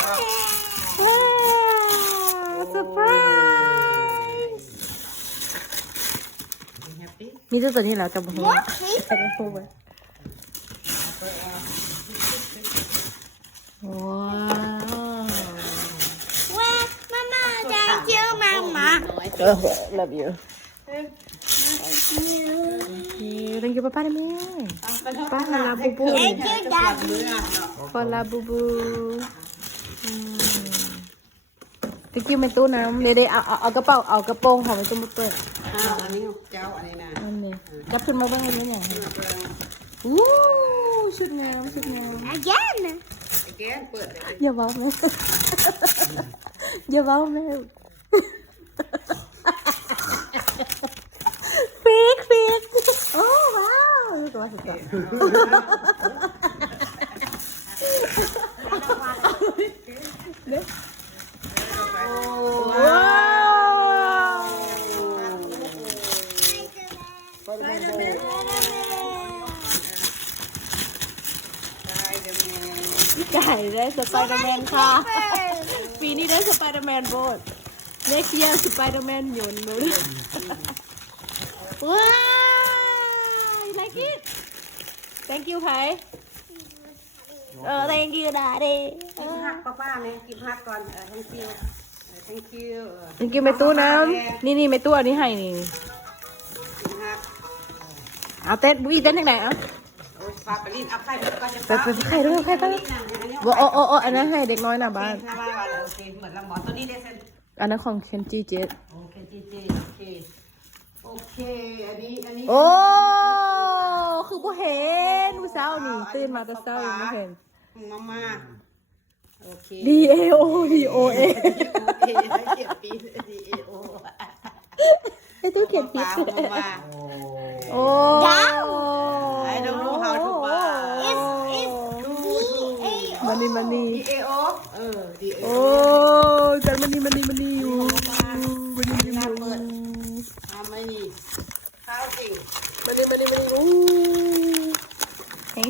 ว้าวเซอร์ไพรส์มีตัวนี้แล้วจะบอกว่าใส่ในโฟมว้าวMama, thank you, Mama. Love you Thank you Papa ได้มั้ยป้าลาบูบู Thank you, Daddy. ปอลาบูบู Thank you แม่ตู้น้ำเดี๋ยวเอากระเป๋าเอากระโปรงของแม่ตู้มาเปิด อันนี้เจ้าอันนี้นะ นั่นเลยจับขึ้นมาบ้างอันนี้อย่างอู้ชุดงามชุดงาม Again. แกนเปิดเลย อย่าว้าวแม่อย่าว้าวแม่เฟกโอ้ว้าวตัวสุดยอดว้าวไก่ได้สไปเดอร์แมนค่ะปีนี้ได้สไปเดอร์แมนโบส next year สไปเดอร์แมนยนต์เลยว้าว like it thank you ไผ่thank you daddy กินฮักป้าเนี่ยกินฮักก่อนthank you thank you thank you แม่ตู้น้ำนี่แม่ตู้อันนี้ให้นี่ กินฮัก เอาเต้นบุ้ยเต้นทางไหนอ่ะ โอ้ยปลาปลิ้นเอาไข่ก็จะ ไปไข่ด้วยไข่ตั้งโอ้อันนั้นให้เด็กน้อยหน้าบ้าน หน้าบ้านโอเคเหมือนลำหมอตัวนี้ได้เส้น อันนั้นของเคนจิเจ โอเคจีโอเคอันนี้ โอ้คือบ่เห็นผู้สาวนี่ตื่นมาแต่เช้ายังไม่เห็น มาโอเค DAO เก็บปี DAO ไอ้ตู้เขียนผิด มา โอ้ I don't know how to buyมันนี่ DAO DAO โอ้จันมันนี่อยู่มันนี่ น้ำเปิดไม่นี่ข้าวจริง มันอู้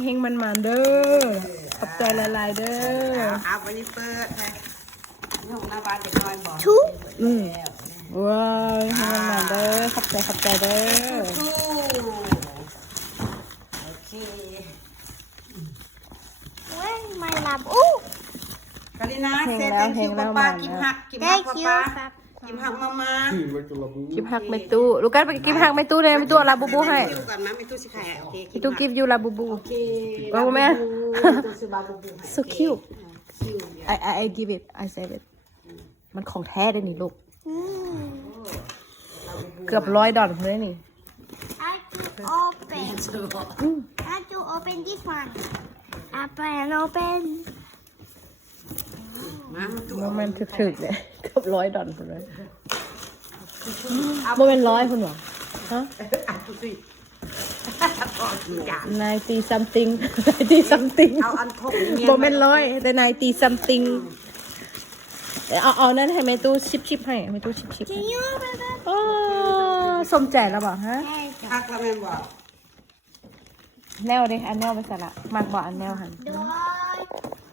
เฮงมันเด้อขอบใจหลายๆเด้อ อาวันนี้เปิดให้ห้องหน้าบ้านเด็กน้อยบอก ว้าวเฮงมันเด้อขอบใจเด้อ โอเค Where's my lab? Oh, กาลินาเซ็ต thank you ป้ากิมหักป้ากิมหักมา กิบหักไม่ตู้ลูกกันไปกิบหักไม่ตู้เลยไม่ตู้ลาบูบูให้ ดูก่อนนะไม่ตู้สิขายโอเค ไม่ตู้กิฟยูลาบูบู โอเค ว่าแม่ ตู้ซื้อบาบูบู so cute คิว I give it I save it มันของแท้เลยนี่ลูกเกือบ$100เลยนี่ I have to open this one. Open. มาตู้ มันถึกๆเลยเกือบ$100เลยบ่เป็น100คุณหรอฮะ ตู้สิ 90 something 90 something เอาอันทกนี่ บ่แม่น100แต่90 something เอานั่นให้แม่ตู้ชิปให้แม่ตู้ชิป Can you open that? โอ้สมใจแล้วบ่ฮะ หักแล้วแม่บอก แนวดิอันแนวไปสละมากบ่อันแนวหัน Door.